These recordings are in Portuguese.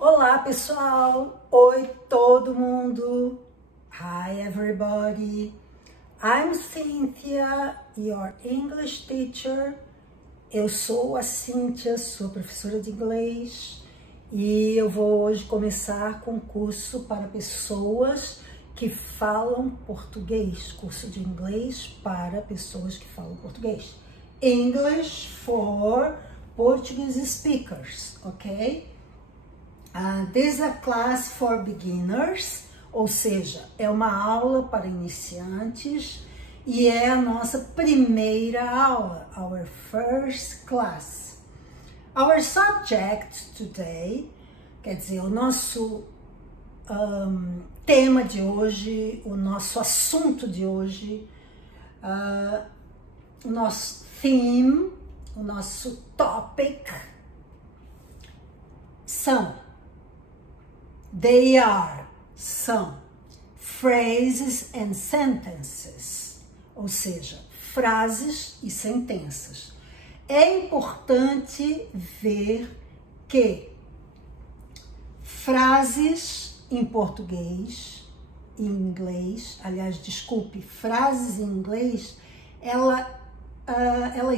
Olá, pessoal! Oi, todo mundo! Hi, everybody! I'm Cynthia, your English teacher. Eu sou a Cíntia, sou professora de inglês e eu vou hoje começar com um curso para pessoas que falam português, curso de inglês para pessoas que falam português. English for Portuguese speakers, ok? This is a class for beginners, ou seja, é uma aula para iniciantes e é a nossa primeira aula, our first class. Our subject today, quer dizer, o nosso tema de hoje, o nosso assunto de hoje, o nosso theme, o nosso topic são phrases and sentences, ou seja, frases e sentenças. É importante ver que frases em português e em inglês, aliás, desculpe, frases em inglês, elas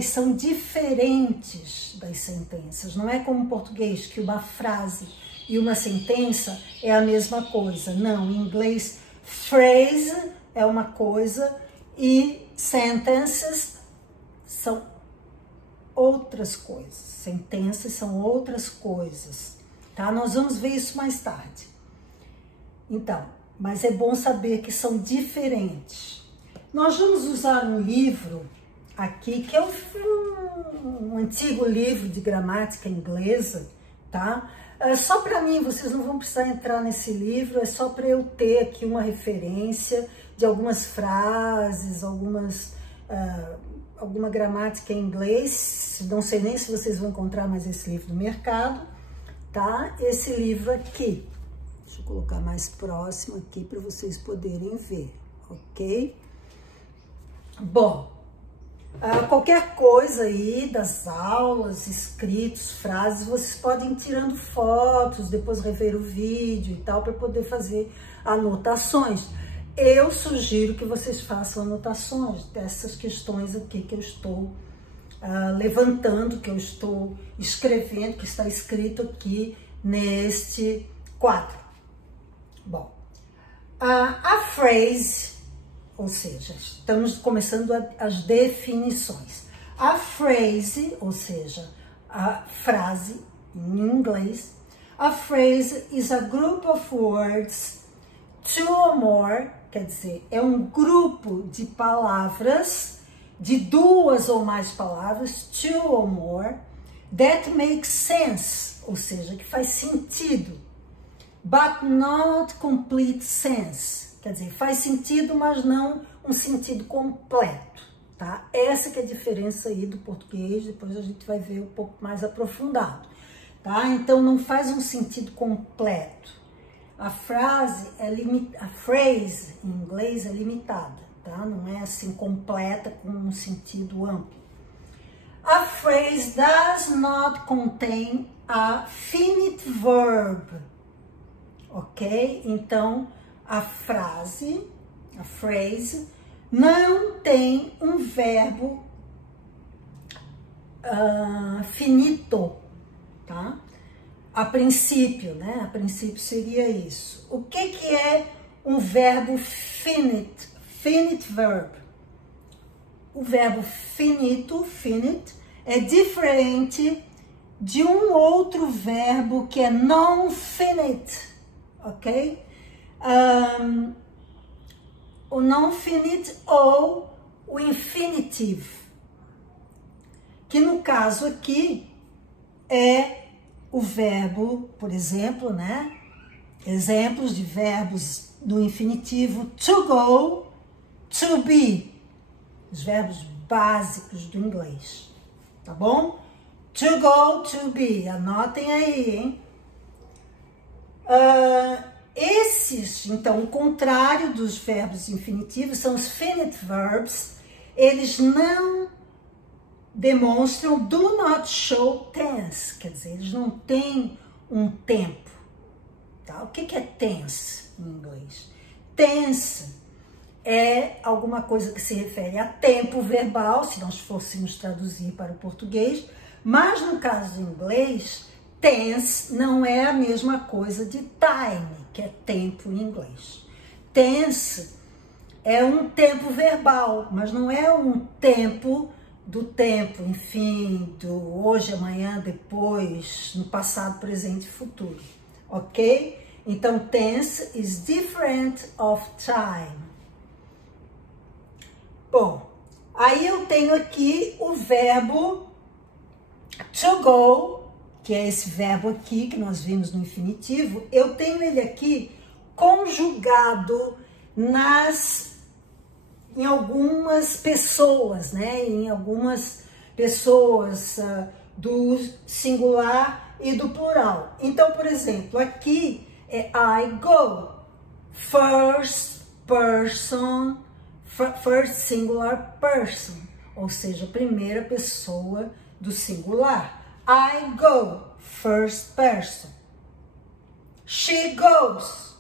são diferentes das sentenças. Não é como em português, que uma frase e uma sentença é a mesma coisa. Não, em inglês, phrase é uma coisa e sentences são outras coisas. Sentenças são outras coisas, tá? Nós vamos ver isso mais tarde. Então, mas é bom saber que são diferentes. Nós vamos usar um livro aqui, que é um antigo livro de gramática inglesa, tá? Só para mim, vocês não vão precisar entrar nesse livro, é só para eu ter aqui uma referência de algumas frases, alguma gramática em inglês. Não sei nem se vocês vão encontrar mais esse livro no mercado, tá? Esse livro aqui, deixa eu colocar mais próximo aqui para vocês poderem ver, ok? Bom, qualquer coisa aí das aulas, escritos, frases, vocês podem ir tirando fotos, depois rever o vídeo e tal, para poder fazer anotações. Eu sugiro que vocês façam anotações dessas questões aqui que eu estou levantando, que eu estou escrevendo, que está escrito aqui neste quadro. Bom, a phrase, ou seja, estamos começando as definições. A phrase, ou seja, a frase em inglês, a phrase is a group of words, two or more, quer dizer, é um grupo de palavras, de duas ou mais palavras, two or more, that makes sense, ou seja, que faz sentido, but not complete sense. Quer dizer, faz sentido, mas não um sentido completo, tá? Essa que é a diferença aí do português, depois a gente vai ver um pouco mais aprofundado, tá? Então, não faz um sentido completo. A frase, a phrase em inglês é limitada, tá? Não é assim completa com um sentido amplo. A phrase does not contain a finite verb, ok? Então, a phrase não tem um verbo finito, tá? A princípio, né? A princípio seria isso. O que é um verbo finite? Finite verb. O verbo finito, finite, é diferente de um outro verbo que é non-finite, ok? O non-finite ou o infinitive, que no caso aqui é o verbo, por exemplo, né? Exemplos de verbos no infinitivo: to go, to be, os verbos básicos do inglês, tá bom? To go, to be, anotem aí, hein? Então, o contrário dos verbos infinitivos são os finite verbs. Eles não demonstram do not show tense, quer dizer, eles não têm um tempo, tá? O que é tense em inglês? Tense é alguma coisa que se refere a tempo verbal, se nós fôssemos traduzir para o português, mas no caso do inglês, tense não é a mesma coisa de time, que é tempo em inglês. Tense é um tempo verbal, mas não é um tempo do tempo, enfim, do hoje, amanhã, depois, no passado, presente e futuro, ok? Então, tense is different of time. Bom, aí eu tenho aqui o verbo to go, que é esse verbo aqui que nós vimos no infinitivo. Eu tenho ele aqui conjugado em algumas pessoas, né? Em algumas pessoas do singular e do plural. Então, por exemplo, aqui é I go, first person, first singular person, ou seja, primeira pessoa do singular. I go, first person. She goes.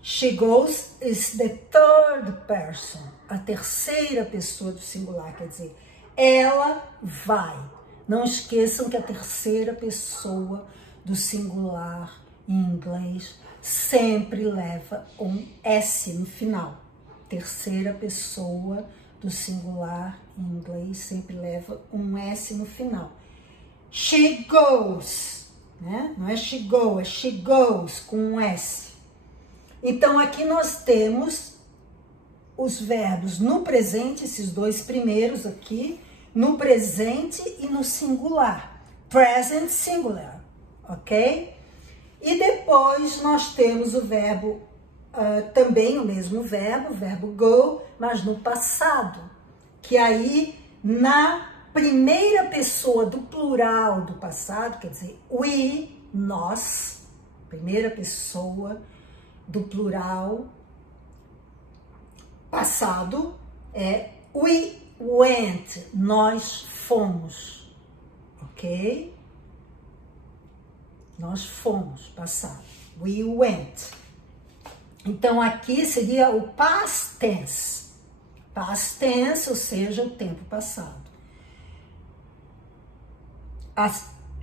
She goes is the third person, a terceira pessoa do singular, quer dizer, ela vai. Não esqueçam que a terceira pessoa do singular em inglês sempre leva um S no final. Terceira pessoa do singular em inglês sempre leva um S no final. She goes, né? Não é she go, é she goes com um S. Então, aqui nós temos os verbos no presente, esses dois primeiros aqui, no presente e no singular. Present singular, ok? E depois nós temos o verbo, também o mesmo verbo, o verbo go, mas no passado. Que aí, na primeira pessoa do plural do passado, quer dizer, we, nós, primeira pessoa do plural passado é we went, nós fomos, ok? Nós fomos, passado, we went. Então aqui seria o past tense, ou seja, o tempo passado.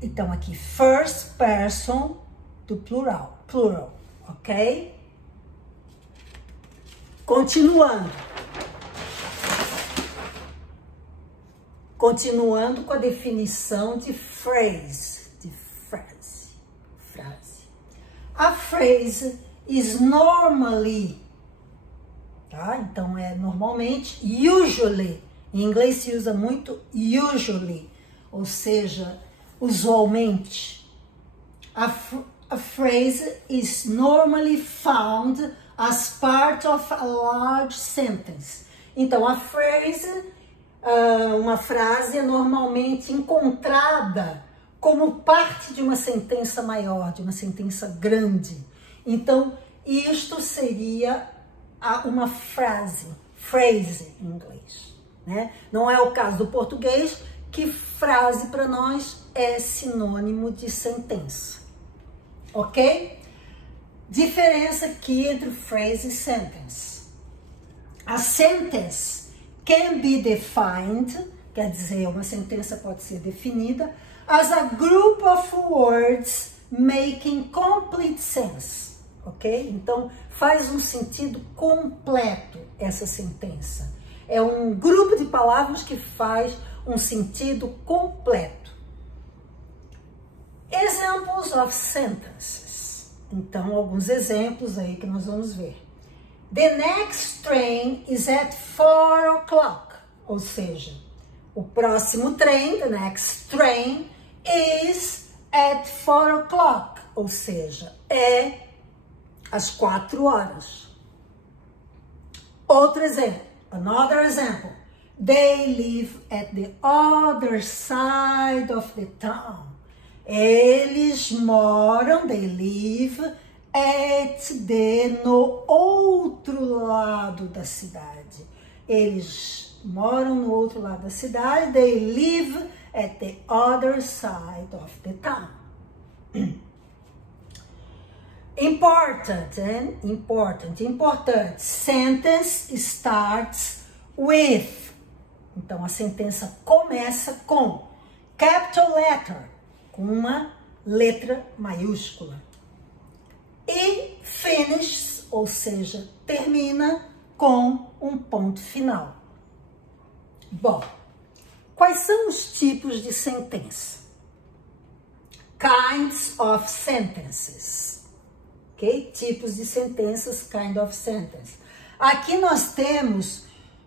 Então aqui first person do plural, ok? Continuando com a definição de frase. A phrase is normally, tá? Então é normalmente, usually. Em inglês se usa muito usually, ou seja, usualmente. A phrase is normally found as part of a large sentence. Então, a phrase, uma frase é normalmente encontrada como parte de uma sentença maior, de uma sentença grande. Então, isto seria uma frase em inglês, né? Não é o caso do português, que frase para nós é sinônimo de sentença, ok? Diferença aqui entre phrase e sentence. A sentence can be defined, quer dizer, uma sentença pode ser definida as a group of words making complete sense, ok? Então, faz um sentido completo essa sentença. É um grupo de palavras que faz um sentido completo. Examples of sentences. Então, alguns exemplos aí que nós vamos ver. The next train is at 4 o'clock. Ou seja, o próximo trem, the next train, is at 4 o'clock. Ou seja, é às 4 horas. Outro exemplo. Another example. They live at the other side of the town. Eles moram, they live no outro lado da cidade. Eles moram no outro lado da cidade. They live at the other side of the town. Important, importante. Sentence starts with. Então, a sentença começa com capital letter, com uma letra maiúscula. E finish, ou seja, termina com um ponto final. Bom, quais são os tipos de sentença? Kinds of sentences. Ok? Tipos de sentenças, kind of sentence. Aqui nós temos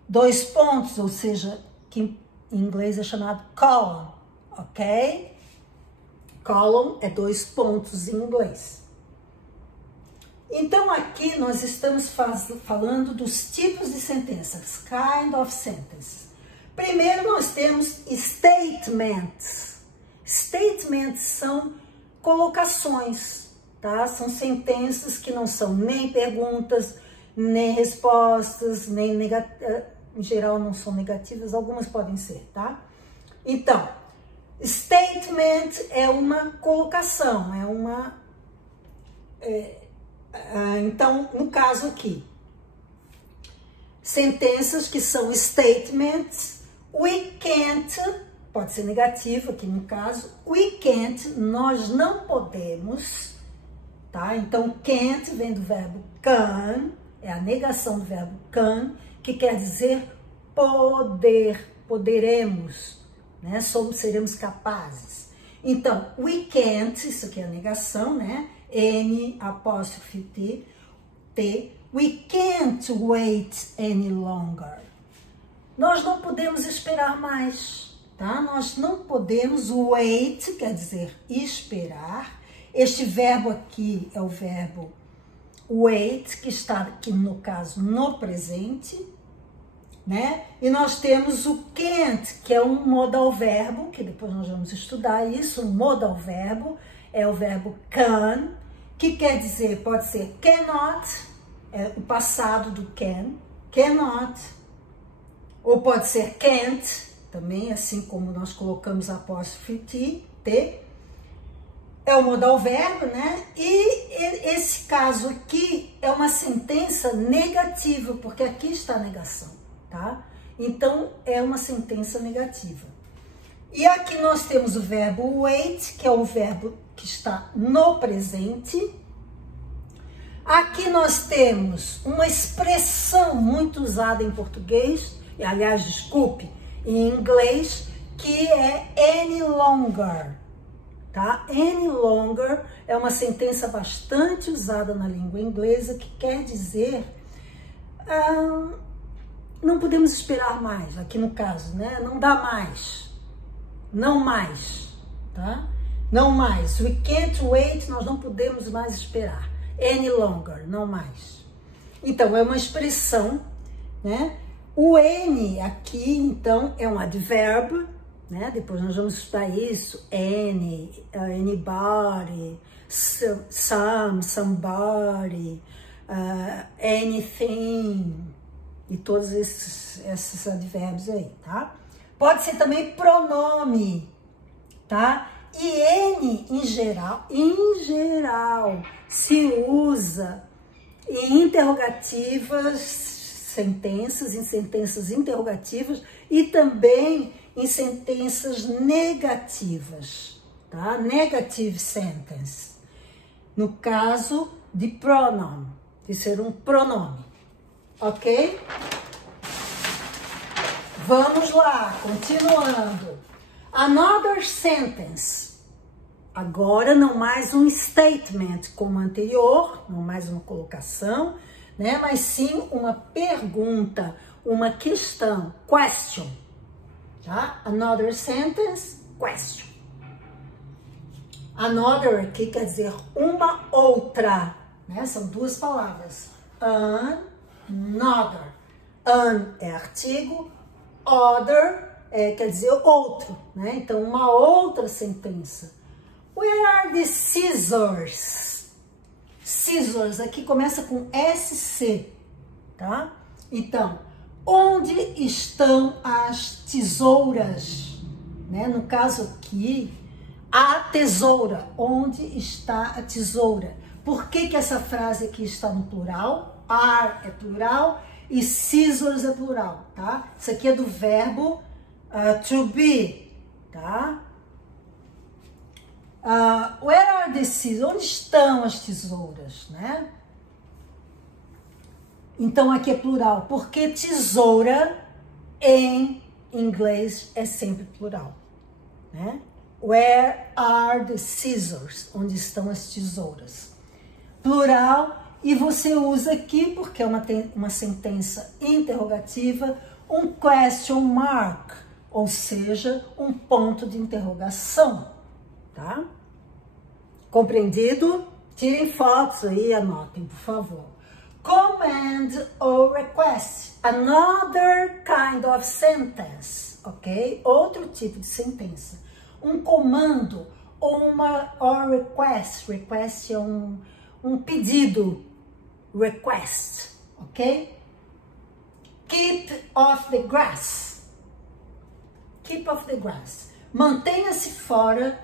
2 pontos, ou seja, que em inglês é chamado column, ok? Column é 2 pontos em inglês. Então, aqui nós estamos falando dos tipos de sentenças, kind of sentence. Primeiro, nós temos statements. Statements são colocações, tá? São sentenças que não são nem perguntas, nem respostas, nem negativas. Em geral, não são negativas, algumas podem ser, tá? Então, statement é uma colocação, é uma... então, no caso aqui, sentenças que são statements, we can't, pode ser negativo aqui no caso, we can't, nós não podemos, tá? Então, can't vem do verbo can, é a negação do verbo can, que quer dizer poder, poderemos, né? Seremos capazes. Então, we can't, isso aqui é a negação, né? N, apóstrofe T, we can't wait any longer. Nós não podemos esperar mais, tá? Nós não podemos, wait, quer dizer esperar. Este verbo aqui é o verbo wait, que está aqui no caso no presente, né? E nós temos o can't, que é um modal verbo, que depois nós vamos estudar isso. Um modal verbo é o verbo can, que quer dizer, pode ser cannot, é o passado do can, cannot, ou pode ser can't, também, assim como nós colocamos apóstrofe T, é o modal verbo, né? E esse caso aqui é uma sentença negativa, porque aqui está a negação, tá? Então, é uma sentença negativa. E aqui nós temos o verbo wait, que é o verbo que está no presente. Aqui nós temos uma expressão muito usada em português, aliás, desculpe, em inglês, que é any longer. Tá? Any longer é uma sentença bastante usada na língua inglesa, que quer dizer não podemos esperar mais, aqui no caso, né? Não dá mais, não mais, tá? Não mais, we can't wait, nós não podemos mais esperar, any longer, não mais. Então, é uma expressão, né? O any aqui, então, é um advérbio, né? Depois nós vamos estudar isso, any, anybody, some, somebody, anything, e todos esses advérbios aí, tá? Pode ser também pronome, tá? E any, em geral, se usa em interrogativas, sentenças, em sentenças interrogativas e também em sentenças negativas, tá? Negative sentence. No caso de pronoun, de ser um pronome, ok? Vamos lá, continuando. Another sentence. Agora não mais um statement como anterior, não mais uma colocação, né? Mas sim uma pergunta, uma questão, question. Tá? Another sentence, question. Another aqui quer dizer uma outra, né? São 2 palavras. Another. An é artigo, other quer dizer outro, né? Então, uma outra sentença. Where are the scissors? Scissors aqui começa com SC, tá? Então, onde estão as tesouras? Né? No caso aqui, a tesoura. Onde está a tesoura? Por que que essa frase aqui está no plural? Are é plural e scissors é plural, tá? Isso aqui é do verbo to be, tá? Where are the scissors? Onde estão as tesouras, né? Então aqui é plural, porque tesoura em inglês é sempre plural, né? Where are the scissors? Onde estão as tesouras? Plural, e você usa aqui, porque é uma sentença interrogativa, um question mark, ou seja, um ponto de interrogação, tá? Compreendido? Tirem fotos aí e anotem, por favor. Command or request, another kind of sentence, ok? Outro tipo de sentença. Um comando ou or request. Request é um pedido. Request, ok? Keep off the grass. Keep off the grass. Mantenha-se fora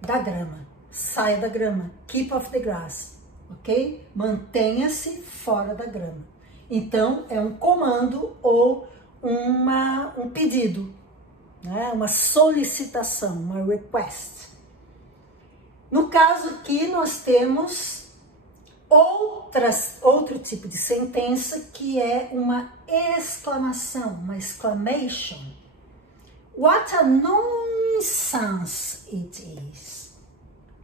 da grama. Saia da grama. Keep off the grass, ok? Mantenha-se fora da grama. Então, é um comando ou um pedido, né? Uma solicitação, uma request. No caso aqui, nós temos outro tipo de sentença que é uma exclamação, uma exclamation. What a nonsense it is.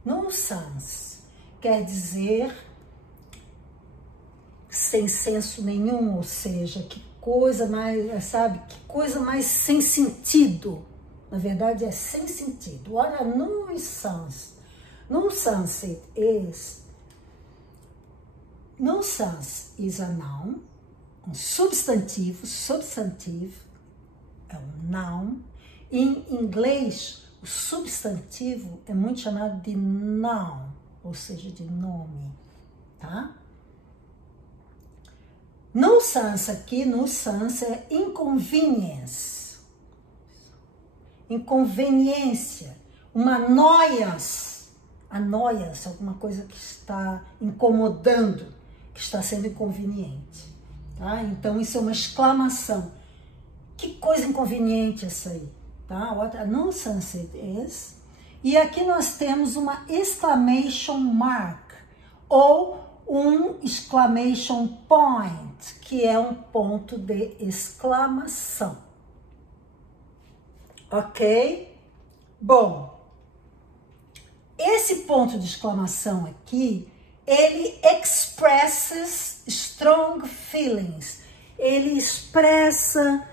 Nonsense quer dizer sem senso nenhum, ou seja, que coisa mais, sabe, que coisa mais sem sentido. Na verdade é sem sentido. What a nonsense. Nonsense it is. Nonsense is a noun, um substantivo, substantive é um noun. Em inglês, o substantivo é muito chamado de noun, ou seja, de nome, tá? Nonsense aqui, nonsense é inconvenience, inconveniência, uma annoyance, annoyance, alguma coisa que está incomodando, que está sendo inconveniente, tá? Então, isso é uma exclamação. Que coisa inconveniente essa aí, tá? What a nonsense it is. E aqui nós temos uma exclamation mark, ou um exclamation point, que é um ponto de exclamação. Ok? Bom, esse ponto de exclamação aqui, ele expresses strong feelings. Ele expressa,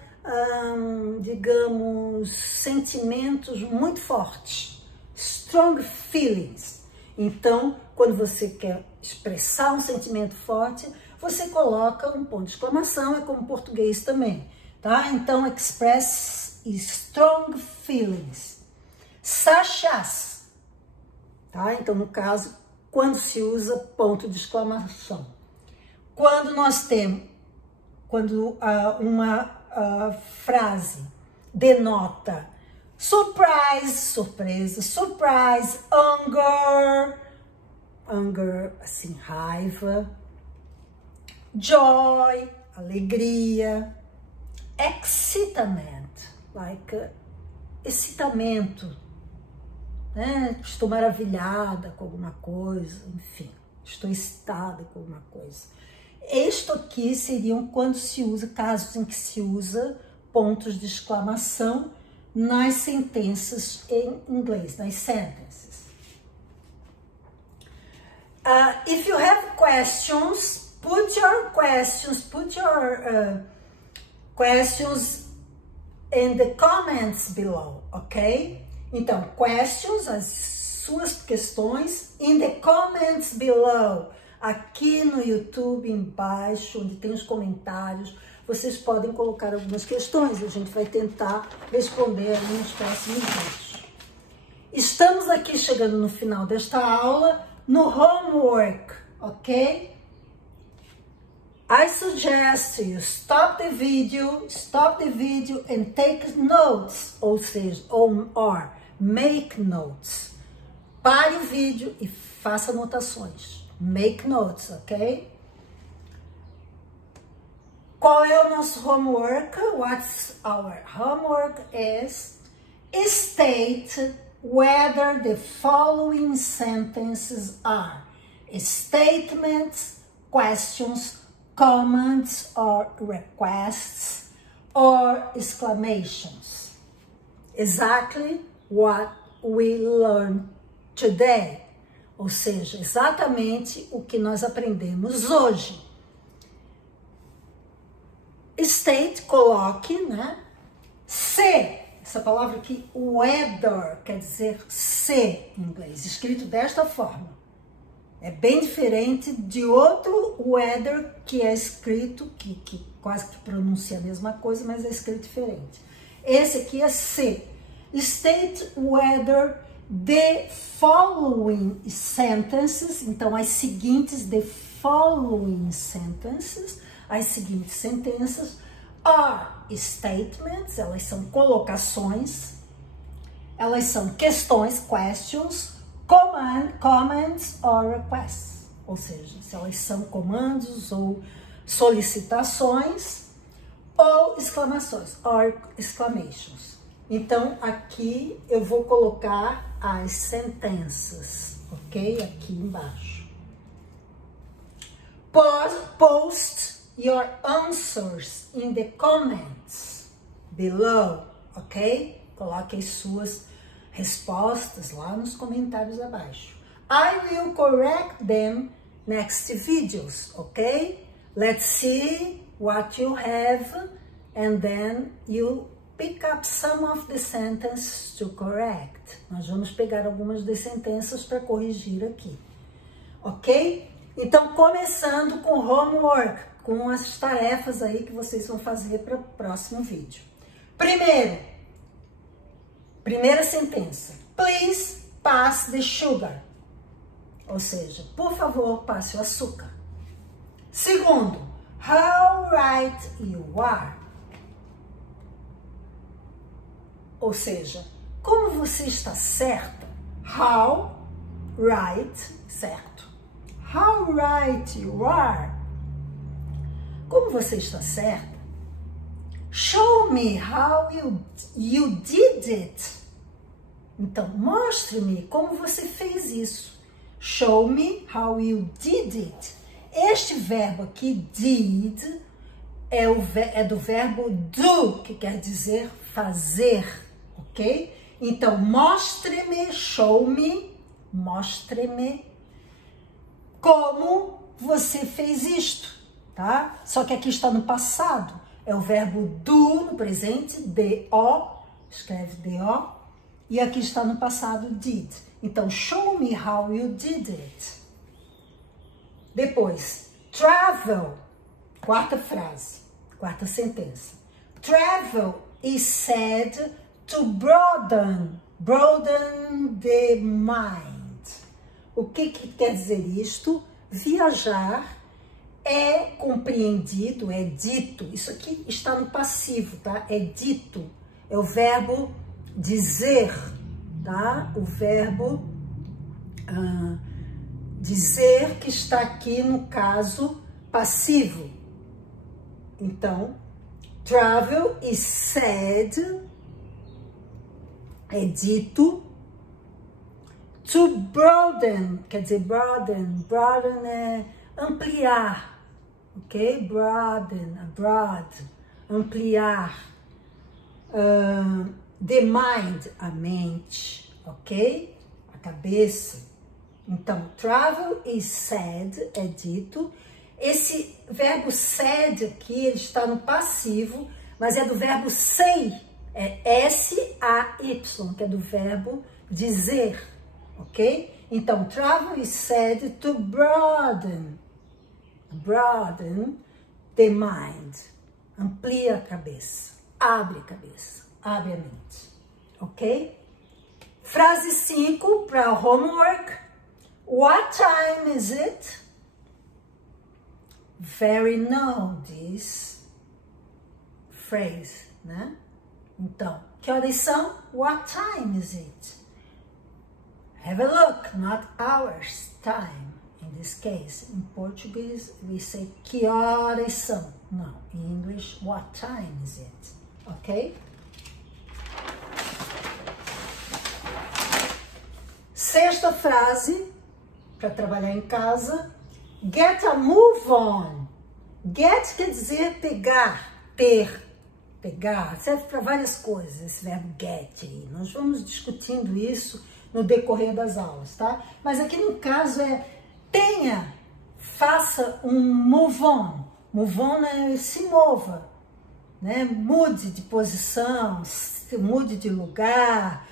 digamos, sentimentos muito fortes. Strong feelings. Então, quando você quer expressar um sentimento forte, você coloca um ponto de exclamação, é como português também, tá? Então, express strong feelings. Such as, tá? Então, no caso, quando se usa ponto de exclamação. Quando nós temos, quando uma frase denota surprise, surpresa, surprise, anger, assim, raiva, joy, alegria, excitement, like, excitamento, né? Estou maravilhada com alguma coisa, enfim, estou excitada com alguma coisa. Isto aqui seriam quando se usa, casos em que se usa pontos de exclamação nas sentenças em inglês, nas sentences. If you have questions, put your questions in the comments below, ok? Então, questions, as suas questões, in the comments below, aqui no YouTube embaixo, onde tem os comentários, vocês podem colocar algumas questões, a gente vai tentar responder ali nos próximos vídeos. Estamos aqui chegando no final desta aula, no homework, ok? I suggest you stop the video and take notes, ou seja, or make notes. Pare o vídeo e faça anotações, Make notes, ok? Qual é o nosso homework? What's our homework is state whether the following sentences are statements, questions, comments or requests or exclamations. Exactly what we learned today. Ou seja, exatamente o que nós aprendemos hoje. State, coloque, né? Se, essa palavra aqui, whether, quer dizer se em inglês, escrito desta forma. É bem diferente de outro weather que é escrito, que quase que pronuncia a mesma coisa, mas é escrito diferente. Esse aqui é se. State whether the following sentences, então as seguintes, the following sentences, as seguintes sentenças, are statements, elas são colocações, elas são questões, questions, comments or requests, ou seja, se elas são comandos ou solicitações ou exclamações, or exclamations. Então, aqui eu vou colocar as sentenças, ok? Aqui embaixo. Post your answers in the comments below, ok? Coloque as suas respostas lá nos comentários abaixo. I will correct them next videos, ok? Let's see what you have and then you pick up some of the sentences to correct. Nós vamos pegar algumas das sentenças para corrigir aqui, ok? Então, começando com homework, com as tarefas aí que vocês vão fazer para o próximo vídeo. Primeira sentença. Please pass the sugar. Ou seja, por favor, passe o açúcar. Segundo, how right you are. Ou seja, como você está certa. How right, certo. How right you are. Como você está certa? Show me how you did it. Então, mostre-me como você fez isso. Show me how you did it. Este verbo aqui, did, é do verbo do, que quer dizer fazer, ok? Então, mostre-me, show me, mostre-me como você fez isto, tá? Só que aqui está no passado, é o verbo do no presente, do, escreve do, e aqui está no passado, did. Então, show me how you did it. Depois, travel, quarta frase, quarta sentença. Travel is said to broaden the mind. O que quer dizer isto? Viajar é compreendido, é dito. Isso aqui está no passivo, tá? É dito. É o verbo dizer, tá? O verbo dizer que está aqui no caso passivo. Então, travel is said, é dito, to broaden, quer dizer, broaden é ampliar, ok? Broaden, broad, ampliar, the mind, a mente, ok? A cabeça. Então, travel is said, é dito. Esse verbo said aqui, ele está no passivo, mas é do verbo say, é S-A-Y, que é do verbo dizer, ok? Então, travel is said to broaden the mind, amplia a cabeça, abre a mente, ok? Frase 5 para homework. What time is it? Very know this phrase, né? Então, que horas são? What time is it? Have a look, not hours, time. in this case. In Portuguese, we say que horas são. No, in English, what time is it? Ok? Sexta frase, para trabalhar em casa, get a move on. Get quer dizer pegar, ter, pegar, serve para várias coisas, esse verbo get aí. Nós vamos discutindo isso no decorrer das aulas, tá? Mas aqui no caso é tenha, faça um move on. Move on é se mova, né? Mude de posição, mude de lugar,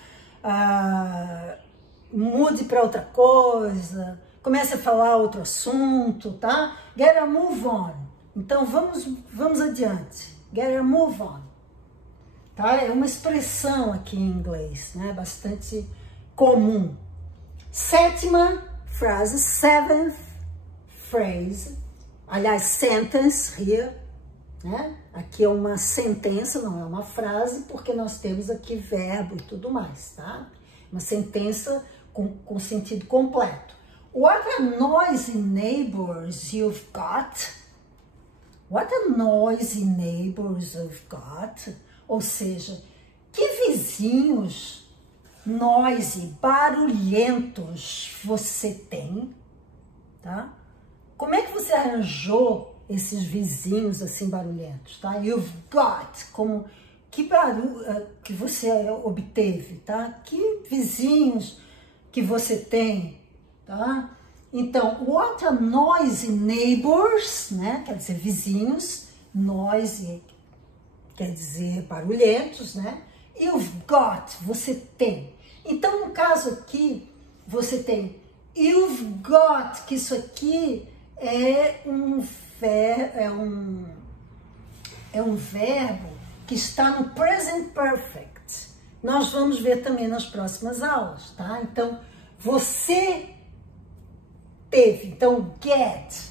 mude para outra coisa, comece a falar outro assunto, tá? Get a move on. Então, vamos adiante. Get a move on. Tá? É uma expressão aqui em inglês, né? Bastante comum. Sétima frase, seventh phrase. Aliás, sentence here. Né? Aqui é uma sentença, não é uma frase, porque nós temos aqui verbo e tudo mais, tá? Uma sentença com sentido completo. What a noisy neighbors you've got. What a noisy neighbors you've got. Ou seja, que vizinhos noisy, barulhentos você tem, tá? Como é que você arranjou esses vizinhos assim barulhentos, tá? You've got, como que barulho que você obteve, tá? Que vizinhos que você tem, tá? Então, what a noisy neighbors, né? Quer dizer vizinhos, noisy quer dizer barulhentos, né? You've got, você tem. Então, no caso aqui, você tem you've got, que isso aqui é um verbo que está no present perfect. Nós vamos ver também nas próximas aulas, tá? Então, você teve, então get,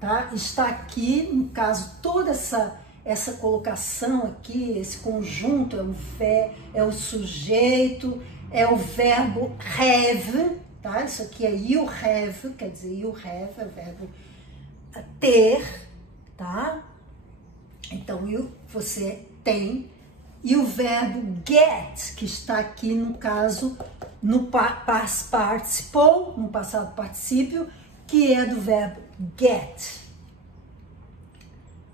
tá? Está aqui, no caso, toda essa colocação aqui, esse conjunto é o sujeito, é o verbo have, tá? Isso aqui é you have, quer dizer, you have é o verbo ter, tá? Então, você tem, e o verbo get, que está aqui no caso, no past participle, no passado particípio, que é do verbo get.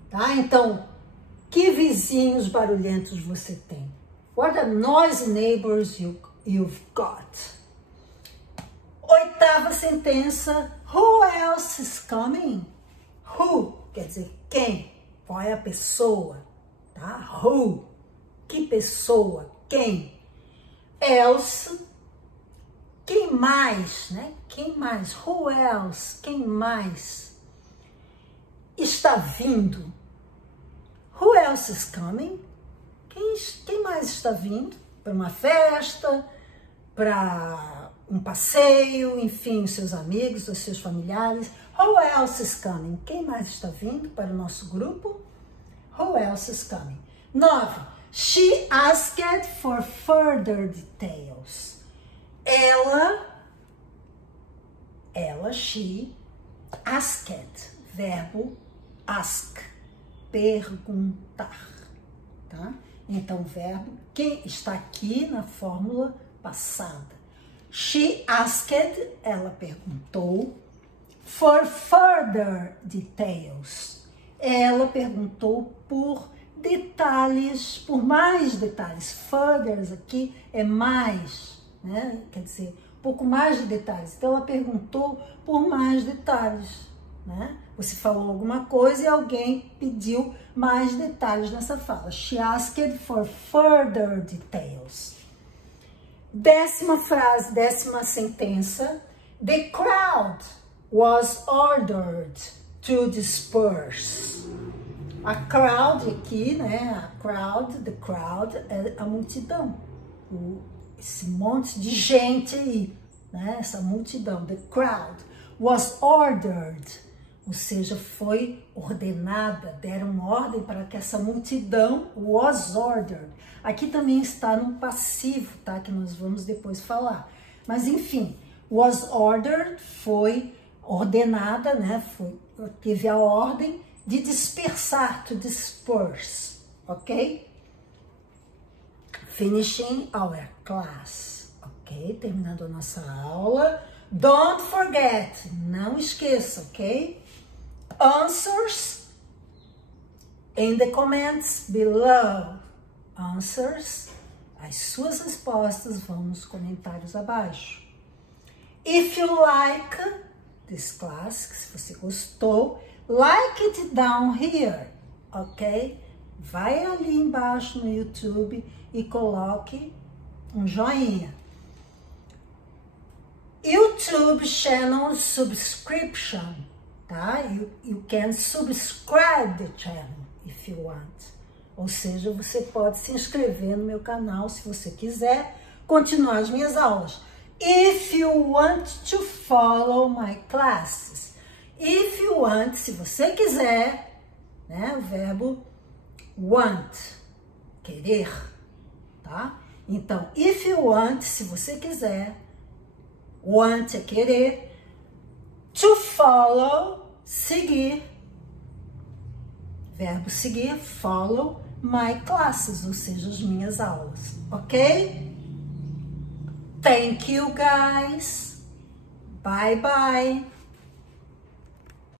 Tá? Então, que vizinhos barulhentos você tem? What a noisy neighbors you've got. Oitava sentença, who else is coming? Who quer dizer quem? Qual é a pessoa? Tá? Who? Que pessoa? Quem? Else. Quem mais, né? Quem mais? Who else? Quem mais está vindo? Who else is coming? Quem mais está vindo? Para uma festa, para um passeio, enfim, os seus amigos, os seus familiares. Who else is coming? Quem mais está vindo para o nosso grupo? Who else is coming? 9. She asked for further details. She asked, verbo ask, perguntar, tá? Então, verbo que está aqui na fórmula passada. She asked, ela perguntou, for further details. Ela perguntou por detalhes, por mais detalhes. Further aqui é mais, né? Quer dizer, um pouco mais de detalhes. Então, ela perguntou por mais detalhes, né? Você falou alguma coisa e alguém pediu mais detalhes nessa fala. She asked for further details. 10ª frase, 10ª sentença. The crowd was ordered to disperse. A crowd aqui, né? A crowd, the crowd é a multidão. Esse monte de gente aí, né? Essa multidão. The crowd was ordered. Ou seja, foi ordenada, deram ordem para que essa multidão was ordered. Aqui também está no passivo, tá? Que nós vamos depois falar. Mas enfim, was ordered foi ordenada, né? Teve a ordem de dispersar, to disperse, ok? Finishing our class, ok? Terminando a nossa aula. Don't forget, não esqueça, ok? Answers in the comments below. Answers, as suas respostas vão nos comentários abaixo. If you like this class, se você gostou, like it down here, ok? Vai ali embaixo no YouTube e coloque um joinha. YouTube channel subscription, tá? You can subscribe the channel if you want. Ou seja, você pode se inscrever no meu canal se você quiser continuar as minhas aulas. If you want to follow my classes. If you want, se você quiser, né? O verbo want, querer, tá? Então, if you want, se você quiser, want é querer, to follow, seguir, verbo seguir, follow my classes, ou seja, as minhas aulas, ok? Thank you, guys. Bye, bye.